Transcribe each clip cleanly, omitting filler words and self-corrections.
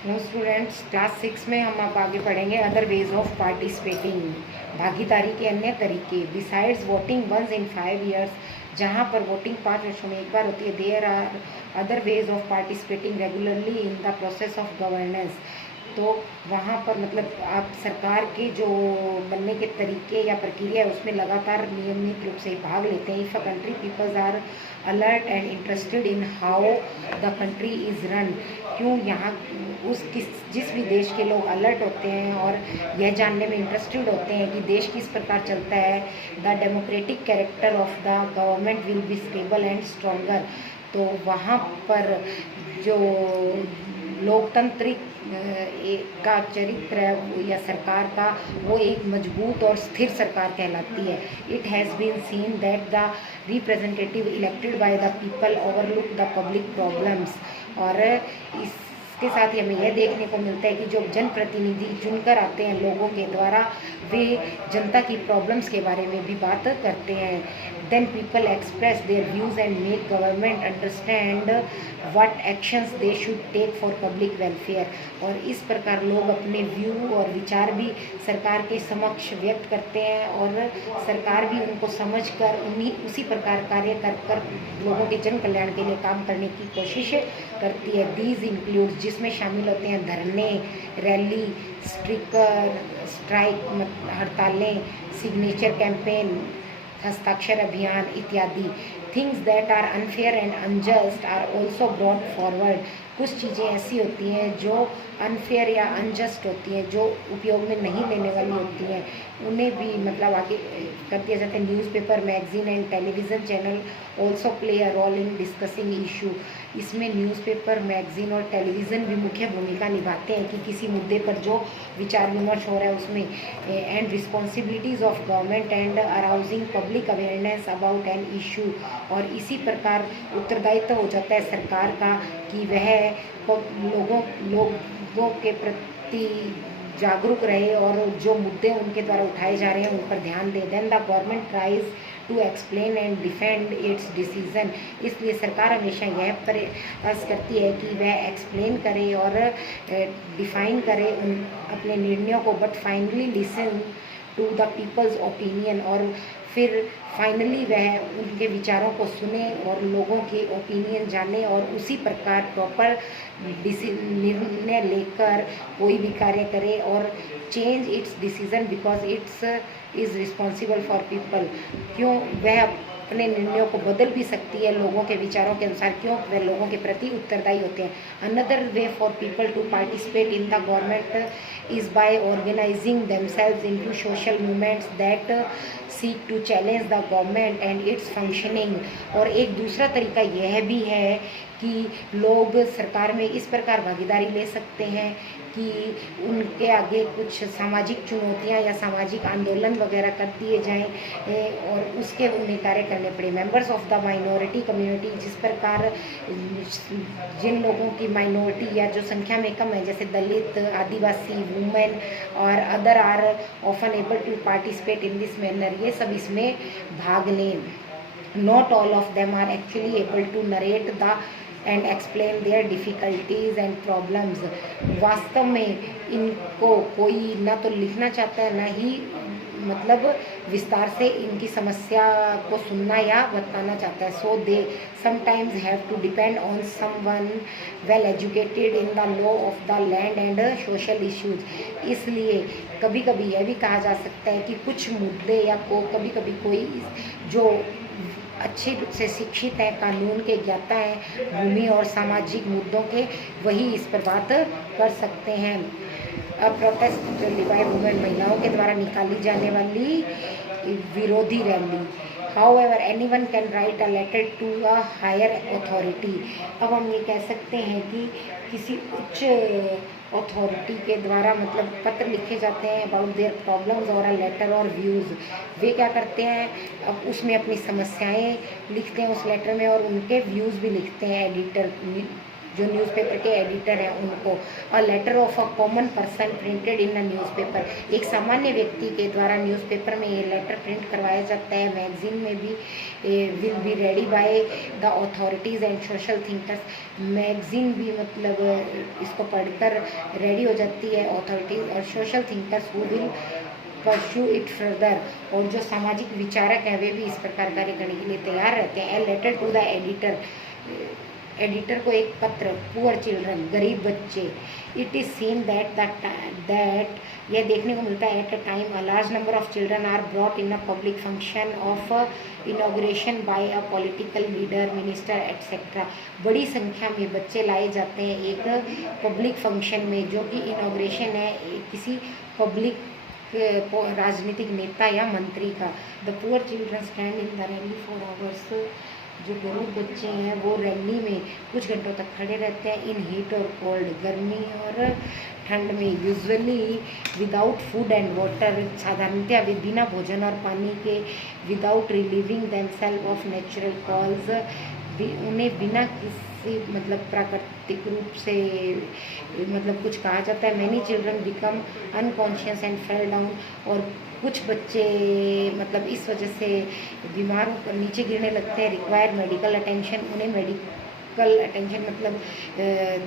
No students, class 6 में हम अब आगे पढ़ेंगे अदर वेज ऑफ पार्टिसिपेटिंग, भागीदारी के अन्य तरीके। Besides voting once in 5 years, जहाँ पर वोटिंग 5 वर्षों में एक बार होती है, there are other ways of participating regularly in the process of governance. तो वहाँ पर मतलब आप सरकार के जो बनने के तरीके या प्रक्रिया है उसमें लगातार नियमित रूप से भाग लेते हैं। If a country peoples are alert and interested in how the country is run, क्यों यहाँ जिस भी देश के लोग अलर्ट होते हैं और यह जानने में इंटरेस्टेड होते हैं कि देश किस प्रकार चलता है, the democratic character of the government will be stable and stronger. तो वहाँ पर जो लोकतांत्रिक का चरित्र या सरकार का, वो एक मजबूत और स्थिर सरकार कहलाती है। It has been seen that the representative elected by the people overlook the public problems. और इसके साथ ही हमें यह देखने को मिलता है कि जो जनप्रतिनिधि चुनकर आते हैं लोगों के द्वारा, वे जनता की प्रॉब्लम्स के बारे में भी बात करते हैं। Then people express their views and make government understand what actions they should take for public welfare. और इस प्रकार लोग अपने व्यू और विचार भी सरकार के समक्ष व्यक्त करते हैं और सरकार भी उनको समझकर उसी प्रकार कार्य कर लोगों के जन कल्याण के लिए काम करने की कोशिश करती है। दीज इंक्लूड, जिसमें शामिल होते हैं धरने, रैली, स्ट्राइक हड़तालें, सिग्नेचर कैंपेन, हस्ताक्षर अभियान इत्यादि। Things that are unfair and unjust are also brought forward. कुछ चीज़ें ऐसी होती हैं जो अनफेयर या अनजस्ट होती हैं, जो उपयोग में नहीं लेने वाली होती हैं, उन्हें भी मतलब आगे कर दिया जाता है। Newspaper, magazine and television channel also play a role in discussing issue. इसमें न्यूज़पेपर, मैगजीन और टेलीविज़न भी मुख्य भूमिका निभाते हैं कि किसी मुद्दे पर जो विचार विमर्श हो रहा है उसमें। And responsibilities of government and arousing public awareness about an issue. और इसी प्रकार उत्तरदायित्व हो जाता है सरकार का कि वह लोगों के प्रति जागरूक रहे और जो मुद्दे उनके द्वारा उठाए जा रहे हैं उन पर ध्यान दे। Then the government tries to explain and defend its decision. इसलिए सरकार हमेशा यह प्रयास करती है कि वह एक्सप्लेन करे और डिफाइन करे अपने निर्णयों को, but finally listen to the people's opinion. और फिर फाइनली वह उनके विचारों को सुने और लोगों के ओपिनियन जाने और उसी प्रकार प्रॉपर निर्णय लेकर कोई भी कार्य करे और change it's decision because it's is responsible for people. क्यों वह अपने निर्णयों को बदल भी सकती है लोगों के विचारों के अनुसार, क्यों वह लोगों के प्रति उत्तरदायी होते हैं। Another way for people to participate in the government is by organising themselves into social movements that seek to challenge the government and its functioning. और एक दूसरा तरीका यह भी है कि लोग सरकार में इस प्रकार भागीदारी ले सकते हैं कि उनके आगे कुछ सामाजिक चुनौतियां या सामाजिक आंदोलन वगैरह कर दिए जाएं और उसके उन्हें कार्य करने पड़े। Members of the minority community, जिस प्रकार जिन लोगों की माइनॉरिटी या जो संख्या में कम है, जैसे दलित, आदिवासी, वुमेन और other are often able to participate in this manner, ये सब इसमें भाग लें। Not all of them are actually able to narrate the and explain their difficulties and problems. वास्तव में इनको कोई ना तो लिखना चाहता है, ना ही मतलब विस्तार से इनकी समस्या को सुनना या बताना चाहता है। So they sometimes have to depend on someone well educated in the law of the land and social issues. इसलिए कभी कभी यह भी कहा जा सकता है कि कुछ मुद्दे या कभी कभी कोई जो अच्छे रूप से शिक्षित हैं, कानून के ज्ञाता हैं, भूमि और सामाजिक मुद्दों के, वही इस पर बात कर सकते हैं। अब प्रोटेस्ट रैली बाय वुमेन, महिलाओं के द्वारा निकाली जाने वाली विरोधी rally. However, anyone can write a letter to a higher authority। अब हम ये कह सकते हैं कि किसी उच्च अथॉरिटी के द्वारा मतलब पत्र लिखे जाते हैं अबाउट देयर प्रॉब्लम्स और अ लेटर और व्यूज़। वे क्या करते हैं, अब उसमें अपनी समस्याएं लिखते हैं उस लेटर में और उनके व्यूज़ भी लिखते हैं एडिटर जो न्यूज़पेपर के एडिटर हैं उनको। A letter of a common person printed in a newspaper, एक सामान्य व्यक्ति के द्वारा न्यूज़पेपर में ये लेटर प्रिंट करवाया जाता है। मैगजीन में भी will be ready by the authorities and social thinkers, magazine भी मतलब इसको पढ़कर रेडी हो जाती है अथॉरिटीज़ और social thinkers who will pursue it further, और जो सामाजिक विचारक हैं वे भी इस प्रकार कार्य करने के लिए तैयार रहते हैं। A letter to the editor, editor को एक पत्र, पुअर चिल्ड्रन, गरीब बच्चे। इट इज़ सीन दैट यह देखने को मिलता है at a time a large number of children are brought in a public function of inauguration by a political leader, minister etcetera. बड़ी संख्या में बच्चे लाए जाते हैं एक पब्लिक फंक्शन में जो कि इनॉग्रेशन है किसी पब्लिक राजनीतिक नेता या मंत्री का। The poor children stand in the rally for hours, जो गरीब बच्चे हैं वो रैली में कुछ घंटों तक खड़े रहते हैं। इन हीट और कोल्ड, गर्मी और ठंड में। Usually without food and water, साधारणतया वे बिना भोजन और पानी के। Without relieving themself of natural cause, उन्हें बिना किसी मतलब प्राकृतिक रूप से मतलब कुछ कहा जाता है। Many children become unconscious and fell down, और कुछ बच्चे मतलब इस वजह से बीमार होकर नीचे गिरने लगते हैं। रिक्वायर मेडिकल अटेंशन, उन्हें मेडिकल अटेंशन मतलब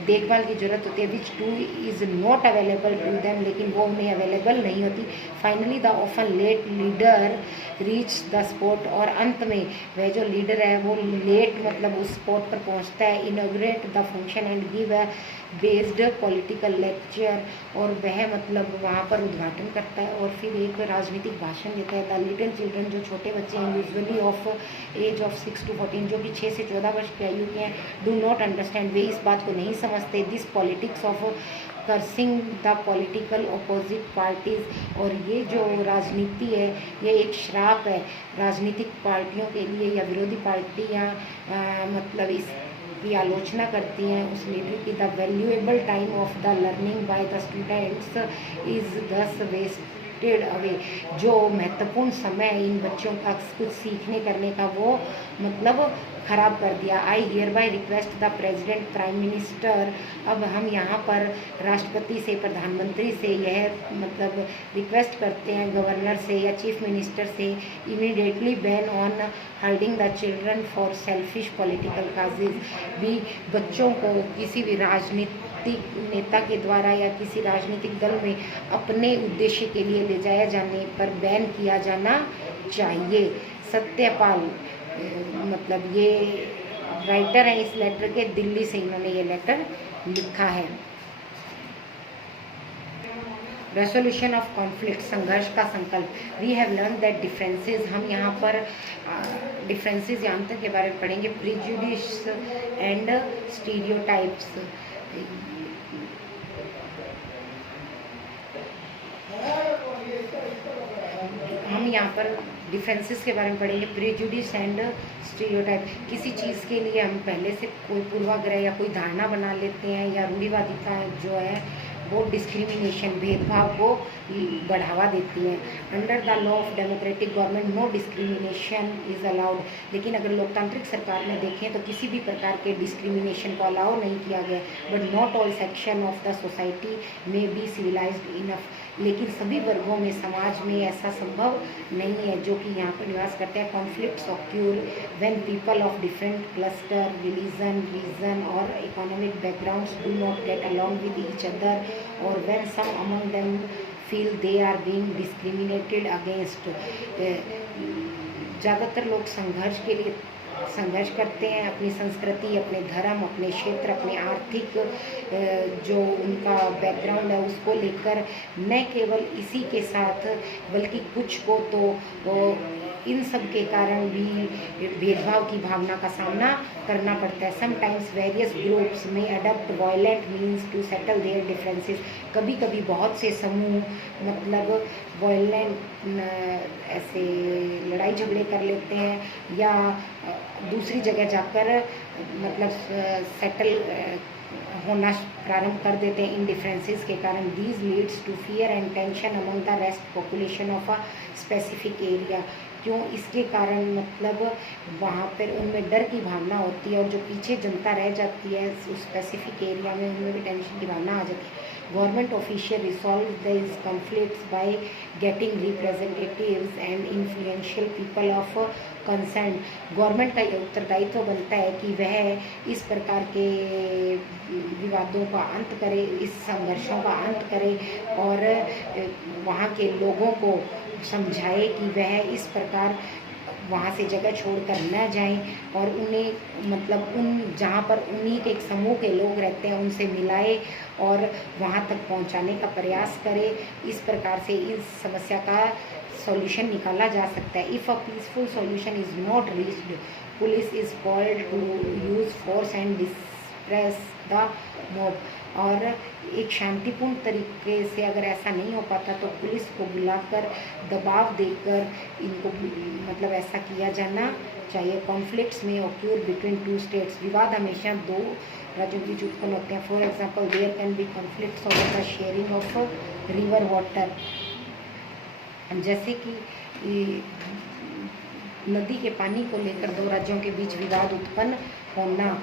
देखभाल की ज़रूरत होती है। Which too is not available to them, लेकिन वो उन्हें अवेलेबल नहीं होती। Finally the often late leader reach the spot, और अंत में वह जो लीडर है वो लेट मतलब उस स्पॉट पर पहुंचता है। Inaugurate the function and give a based political lecture, और वह मतलब वहाँ पर उद्घाटन करता है और फिर एक राजनीतिक भाषण देता है। द लिटिल चिल्ड्रन, जो छोटे बच्चे हैं, usually of age of 6 to 14, जो कि 6 से 14 वर्ष की आयु के हैं, डू नॉट अंडरस्टैंड, वे इस बात को नहीं समझते। This politics of cursing the political opposite parties, और ये जो राजनीति है ये एक श्राप है राजनीतिक पार्टियों के लिए, या विरोधी पार्टियाँ मतलब इसकी आलोचना करती हैं उस लीडर की। The valuable time of the learning by the students is दस वेस्टेड अवे, जो महत्वपूर्ण समय है इन बच्चों का कुछ सीखने करने का वो मतलब ख़राब कर दिया। I hear bye request the president, prime minister, अब हम यहाँ पर राष्ट्रपति से, प्रधानमंत्री से यह मतलब रिक्वेस्ट करते हैं, गवर्नर से या चीफ मिनिस्टर से, immediately ban on hiding the children for selfish political causes, भी बच्चों को किसी भी राजनीतिक नेता के द्वारा या किसी राजनीतिक दल में अपने उद्देश्य के लिए ले जाया जाने पर बैन किया जाना चाहिए। सत्यपाल मतलब ये राइटर हैं इस लेटर के, दिल्ली से इन्होंने ये लेटर लिखा है। रेसोल्यूशन ऑफ कॉन्फ्लिक्ट, संघर्ष का संकल्प। We have learn that differences, हम यहाँ पर डिफरेंसेस या अंतर के बारे में पढ़ेंगे। प्रिजुडिस एंड स्टीरियोटाइप्स, हम यहाँ पर डिफरेंसेस के बारे में पढ़ेंगे। प्रेजुडिस एंड स्टीरियोटाइप, किसी चीज़ के लिए हम पहले से कोई पूर्वाग्रह या कोई धारणा बना लेते हैं, या रूढ़िवादिता जो है वो डिस्क्रिमिनेशन, भेदभाव को बढ़ावा देती है। Under the law of democratic government no discrimination is allowed, लेकिन अगर लोकतांत्रिक सरकार में देखें तो किसी भी प्रकार के डिस्क्रिमिनेशन को अलाउ नहीं किया गया। But not all section of the society में बी सिविलाइज्ड इनफ, लेकिन सभी वर्गों में समाज में ऐसा संभव नहीं है जो कि यहाँ पर निवास करते हैं। Conflicts occur when people of different cluster, religion, region और economic backgrounds do not get along with each other, और when some among them feel they are being discriminated against. ज़्यादातर लोग संघर्ष के लिए संघर्ष करते हैं, अपनी संस्कृति, अपने धर्म, अपने क्षेत्र, अपने आर्थिक जो उनका बैकग्राउंड है उसको लेकर, न केवल इसी के साथ बल्कि कुछ को तो इन सब के कारण भी भेदभाव की भावना का सामना करना पड़ता है। Sometimes various groups may adopt violent means to settle their differences, कभी कभी बहुत से समूह मतलब वायलेंट ऐसे लड़ाई झगड़े कर लेते हैं या दूसरी जगह जाकर मतलब सेटल होना प्रारंभ कर देते हैं इन डिफरेंसेस के कारण। These leads to fear and tension among the rest population of a specific area, क्यों, इसके कारण मतलब वहाँ पर उनमें डर की भावना होती है और जो पीछे जनता रह जाती है उस स्पेसिफिक एरिया में, उनमें भी टेंशन की भावना आ जाती है। Government official resolve this conflicts by getting representatives and influential people of concern. Government का ये उत्तरदायित्व बनता है कि वह इस प्रकार के विवादों का अंत करे, इस संघर्षों का अंत करे और वहाँ के लोगों को समझाए कि वह इस प्रकार वहाँ से जगह छोड़कर न जाएं और उन्हें मतलब उन जहाँ पर उन्हीं के एक समूह के लोग रहते हैं उनसे मिलाए और वहाँ तक पहुँचाने का प्रयास करे। इस प्रकार से इस समस्या का सॉल्यूशन निकाला जा सकता है। If a peaceful solution is not reached, police is called to use force and disperse the mob. और एक शांतिपूर्ण तरीके से अगर ऐसा नहीं हो पाता तो पुलिस को बुलाकर दबाव देकर इनको मतलब ऐसा किया जाना चाहिए। कॉन्फ्लिक्ट्स में ऑक्यूर बिटवीन टू स्टेट्स, विवाद हमेशा दो राज्यों के बीच उत्पन्न होते हैं। For example there can be conflicts over the sharing of river water, जैसे कि नदी के पानी को लेकर दो राज्यों के बीच विवाद उत्पन्न होना।